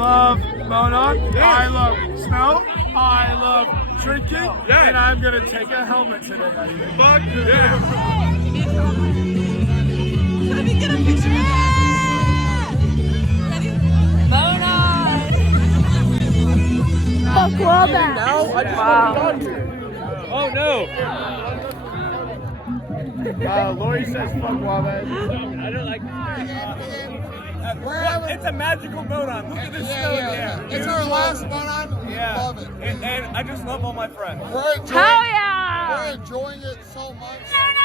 love Monon. I love snow. I love drinking. And I'm going to take a helmet today. Fuck yeah. Let me get a picture of that. Monon. Fuck Wombat. Now I just Wow. want to be done. Oh no! Lori says fuck Wombat. I don't like it's a magical Monon. Look at this snow in the air. It's our last Monon. Yeah. Love it. And I just love all my friends. We're enjoying, Hell yeah! we're enjoying it so much. Monon!